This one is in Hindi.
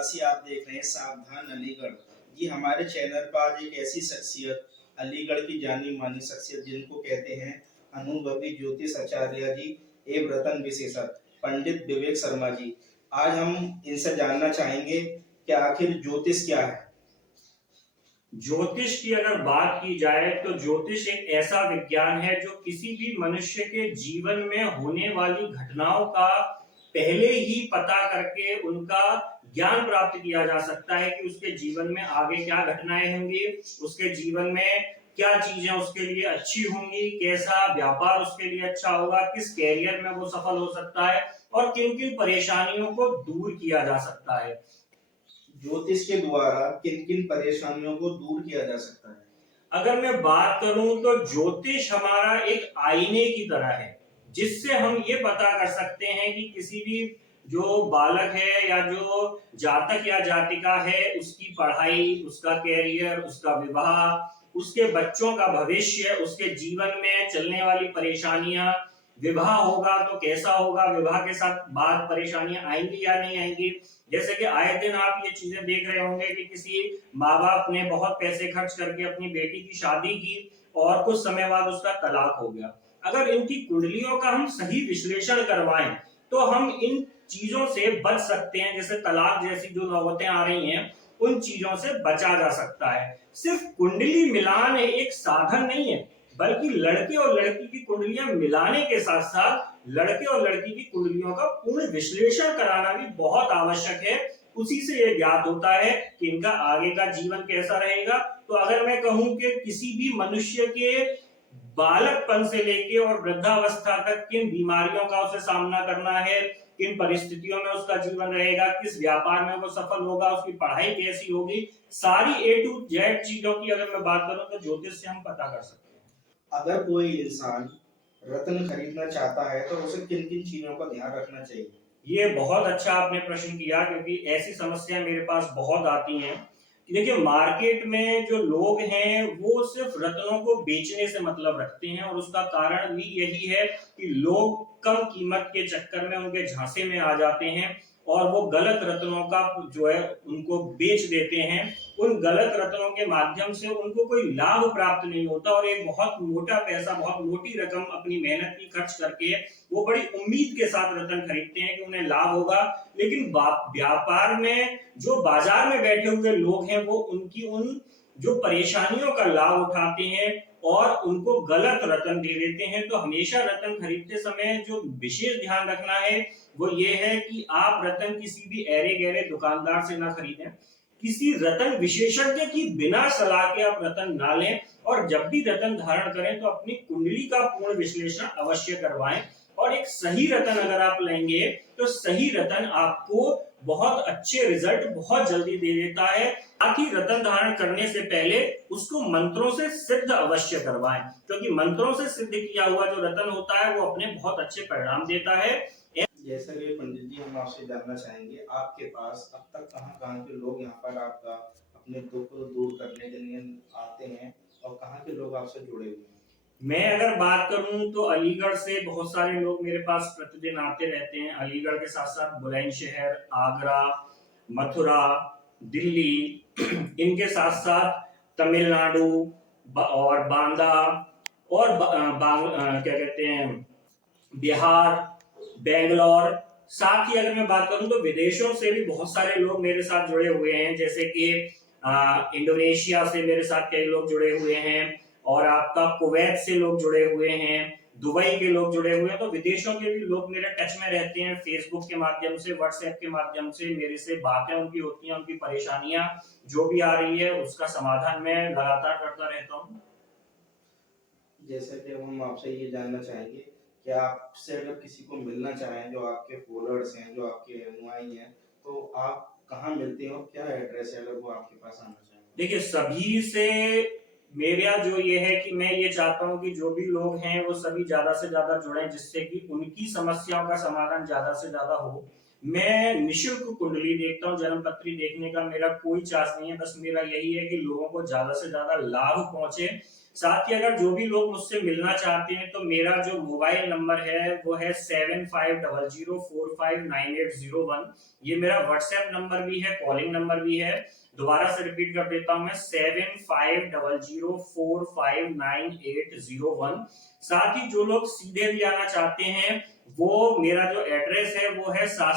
निवासी आप देख रहे हैं सावधान अलीगढ़। जी हमारे चैनल पर आज एक ऐसी शख्सियत, अलीगढ़ की जानी मानी शख्सियत जिनको कहते हैं अनुभवी ज्योतिष आचार्य जी एवं रतन विशेषज्ञ पंडित विवेक शर्मा जी। आज हम इनसे जानना चाहेंगे कि आखिर ज्योतिष क्या है। ज्योतिष की अगर बात की जाए तो ज्योतिष एक ऐसा विज्ञान है जो किसी भी मनुष्य के जीवन में होने वाली घटनाओं का पहले ही पता करके उनका ज्ञान प्राप्त किया जा सकता है कि उसके जीवन में आगे क्या घटनाएं होंगी, उसके जीवन में क्या चीजें उसके लिए अच्छी होंगी, कैसा व्यापार उसके लिए अच्छा होगा, किस कैरियर में वो सफल हो सकता है और किन किन परेशानियों को दूर किया जा सकता है। ज्योतिष के द्वारा किन किन परेशानियों को दूर किया जा सकता है। अगर मैं बात करूं तो ज्योतिष हमारा एक आईने की तरह है जिससे हम ये पता कर सकते हैं कि किसी भी जो बालक है या जो जातक या जातिका है उसकी पढ़ाई, उसका कैरियर, उसका विवाह, उसके बच्चों का भविष्य, उसके जीवन में चलने वाली परेशानियां, विवाह होगा तो कैसा होगा, विवाह के साथ बाद परेशानियां आएंगी या नहीं आएंगी। जैसे कि आए दिन आप ये चीजें देख रहे होंगे कि किसी माँ बाप ने बहुत पैसे खर्च करके अपनी बेटी की शादी की और कुछ समय बाद उसका तलाक हो गया। अगर इनकी कुंडलियों का हम सही विश्लेषण करवाएं तो हम इन चीजों से बच सकते हैं। जैसे तलाक जैसी जो नौबतें आ रही हैं उन चीजों से बचा जा सकता है। सिर्फ कुंडली मिलान एक साधन नहीं है, बल्कि लड़के और लड़की की कुंडलियां मिलाने के साथ साथ लड़के और लड़की की कुंडलियों का पूर्ण विश्लेषण कराना भी बहुत आवश्यक है। उसी से यह ज्ञात होता है कि इनका आगे का जीवन कैसा रहेगा। तो अगर मैं कहूं कि किसी भी मनुष्य के बालकपन से लेके और वृद्धावस्था तक किन बीमारियों का उसे सामना करना है, किन परिस्थितियों में उसका जीवन रहेगा, किस व्यापार में वो सफल होगा, उसकी पढ़ाई कैसी होगी, सारी A to Z चीजों की अगर मैं बात करूं तो ज्योतिष से हम पता कर सकते हैं। अगर कोई इंसान रत्न खरीदना चाहता है तो उसे किन किन चीजों का ध्यान रखना चाहिए। ये बहुत अच्छा आपने प्रश्न किया क्योंकि ऐसी समस्या मेरे पास बहुत आती हैं। देखिए, मार्केट में जो लोग हैं वो सिर्फ रत्नों को बेचने से मतलब रखते हैं और उसका कारण भी यही है कि लोग कम कीमत के चक्कर में उनके झांसे में आ जाते हैं और वो गलत रत्नों का जो है उनको बेच देते हैं। उन गलत रत्नों के माध्यम से उनको कोई लाभ प्राप्त नहीं होता और एक बहुत मोटा पैसा, बहुत मोटी रकम अपनी मेहनत की खर्च करके वो बड़ी उम्मीद के साथ रत्न खरीदते हैं कि उन्हें लाभ होगा। लेकिन व्यापार में जो बाजार में बैठे हुए लोग हैं वो उनकी उन जो परेशानियों का लाभ उठाते हैं और उनको गलत रत्न दे देते हैं। तो हमेशा रत्न खरीदते समय जो विशेष ध्यान रखना है वो ये है कि आप रत्न किसी भी ऐरे गहरे दुकानदार से ना खरीदें, किसी रत्न विशेषज्ञ की बिना सलाह के आप रत्न ना लें और जब भी रत्न धारण करें तो अपनी कुंडली का पूर्ण विश्लेषण अवश्य करवाएं। और एक सही रत्न अगर आप लेंगे तो सही रत्न आपको बहुत अच्छे रिजल्ट बहुत जल्दी दे देता है। साथ ही रत्न धारण करने से पहले उसको मंत्रों से सिद्ध अवश्य करवाएं क्योंकि मंत्रों से सिद्ध किया हुआ जो रत्न होता है वो अपने बहुत अच्छे परिणाम देता है। जैसा कि पंडित जी हम आपसे जानना चाहेंगे आपके पास अब तक कहाँ के लोग यहाँ पर आपका अपने दुख को दूर करने के लिए आते हैं और कहाँ के लोग आपसे जुड़े हुए हैं। मैं अगर बात करूं तो अलीगढ़ से बहुत सारे लोग मेरे पास प्रतिदिन आते रहते हैं। अलीगढ़ के साथ साथ बुलंदशहर, आगरा, मथुरा, दिल्ली, इनके साथ साथ तमिलनाडु और बांदा और क्या कहते हैं बिहार, बेंगलोर। साथ ही अगर मैं बात करूं तो विदेशों से भी बहुत सारे लोग मेरे साथ जुड़े हुए हैं। जैसे कि इंडोनेशिया से मेरे साथ कई लोग जुड़े हुए हैं और आपका कुवैत से लोग जुड़े हुए हैं, दुबई के लोग जुड़े हुए हैं। तो विदेशों के भी लोग मेरे टच में रहते हैं। फेसबुक के माध्यम से, व्हाट्सएप के माध्यम से मेरे से बातें उनकी होती हैं, उनकी परेशानियां जो भी आ रही है उसका समाधान मैं लगातार करता रहता हूँ। जैसे कि हम आपसे ये जानना चाहेंगे कि आपसे अगर किसी को मिलना चाहें जो आपके फॉलोअर्स हैं, जो आपके अनुयायी हैं, तो आप कहाँ मिलते हैं और क्या एड्रेस है अगर वो आपके पास आना चाहें। देखिए, सभी से मेरा जो ये है कि मैं ये चाहता हूँ कि जो भी लोग हैं वो सभी ज्यादा से ज्यादा जुड़ें जिससे कि उनकी समस्याओं का समाधान ज्यादा से ज्यादा हो। मैं निशुल्क कुंडली देखता हूँ। जन्म पत्री देखने का मेरा कोई चार्ज नहीं है, बस मेरा यही है कि लोगों को ज्यादा से ज्यादा लाभ पहुंचे। साथ ही अगर जो भी लोग मुझसे मिलना चाहते हैं तो मेरा जो मोबाइल नंबर है वो है 7500459801। ये मेरा व्हाट्सएप नंबर भी है, कॉलिंग नंबर भी है। दोबारा से रिपीट कर देता हूं मैं, 7500459801। साथ ही जो लोग सीधे भी आना चाहते हैं, वो मेरा जो एड्रेस है वो है